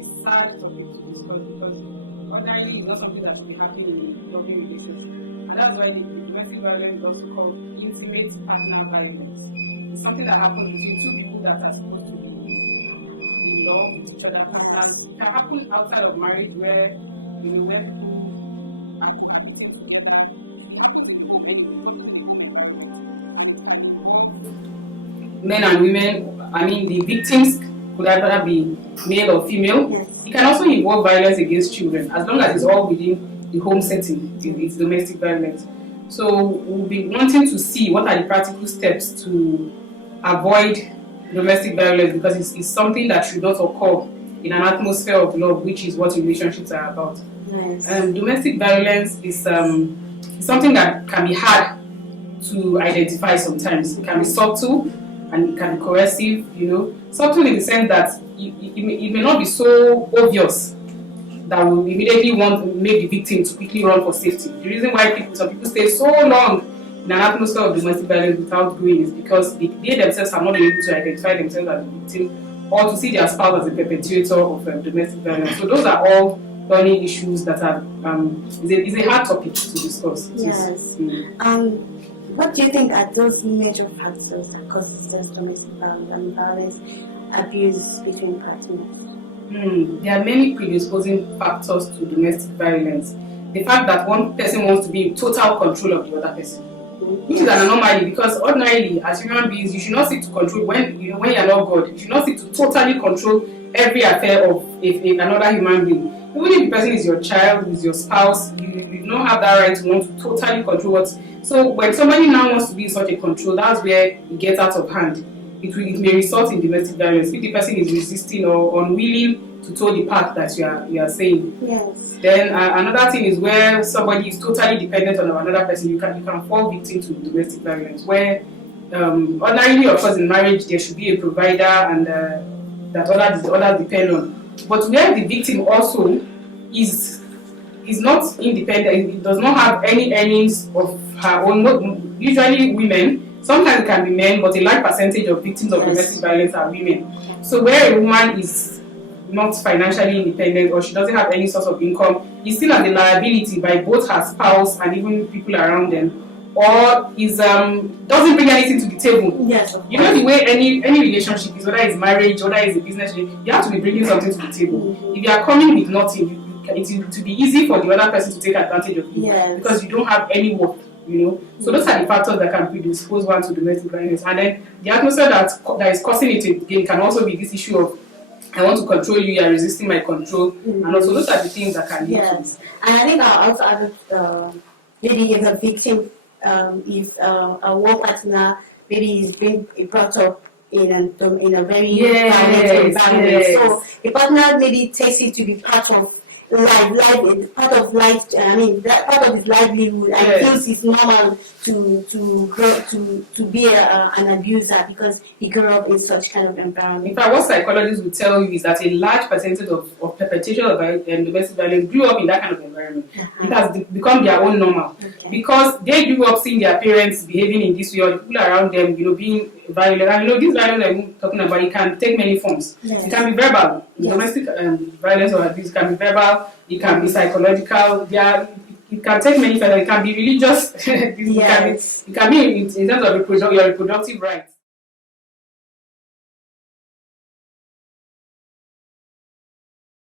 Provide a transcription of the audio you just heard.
a sad topic to discuss because ordinarily it's not something that should be happening in loving relationships. And that's why the domestic violence is also called intimate partner violence. It's something that happens between two people that are supposed to be in love with each other, partners. It can happen outside of marriage where where men and women, I mean, the victims could either be male or female. Yes. It can also involve violence against children, as long as it's all within the home setting, it's domestic violence. So we'll be wanting to see what are the practical steps to avoid domestic violence because it's something that should not occur in an atmosphere of love, which is what relationships are about. Yes. Domestic violence is something that can be hard to identify sometimes. It can be subtle and it can be coercive, subtle in the sense that it may not be so obvious that will immediately want to make the victim to quickly run for safety. The reason why some people stay so long in an atmosphere of domestic violence without going is because they themselves have not been able to identify themselves as a victim or to see their spouse as a perpetrator of domestic violence. So those are all burning issues that are is a hard topic to discuss. Yes. What do you think are those major factors that cause this domestic violence and violence abuse between partners? There are many predisposing factors to domestic violence. The fact that one person wants to be in total control of the other person, which is an anomaly because ordinarily, as human beings, you should not seek to control when you're not God. You should not seek to totally control every affair of another human being. Even if the person is your child, is your spouse, you don't have that right to want to totally control what. So when somebody now wants to be in such a control, that's where it gets out of hand. It may result in domestic violence if the person is resisting or unwilling to toe the path that you are saying. Yes. Then another thing is where somebody is totally dependent on another person. You can fall victim to domestic violence. Where ordinarily, of course, in marriage there should be a provider and that others depend on. But where the victim also is not independent, it does not have any earnings of her own. Usually women. Sometimes it can be men, but a large percentage of victims of domestic violence are women. So where a woman is not financially independent or she doesn't have any source of income, is seen as a liability by both her spouse and even people around them, or doesn't bring anything to the table. Yes. The way any relationship is, whether it's marriage, whether it's a business, you have to be bringing something to the table. If you are coming with nothing, it will be easy for the other person to take advantage of you because you don't have any work. So those are the factors that can predispose one to domestic violence. And then the atmosphere that is causing it again can also be this issue of I want to control you, you are resisting my control, and also those are the things that can lead to this. And I think I'll also add maybe if a victim, if a one partner maybe is being brought up in a very violent environment, so the partner maybe takes it to be part of part of life. I mean, that part of his livelihood, and feels it's normal to be an abuser because he grew up in such kind of environment. In fact, what psychologists will tell you is that a large percentage of perpetration of domestic violence grew up in that kind of environment. It has become their own normal because they grew up seeing their parents behaving in this way, or the people around them, being violent. And this violence I'm talking about, it can take many forms. It can be verbal. Domestic violence or abuse can be verbal. It can be psychological. It can take many forms. It can be religious. It can be in terms of your reproductive rights.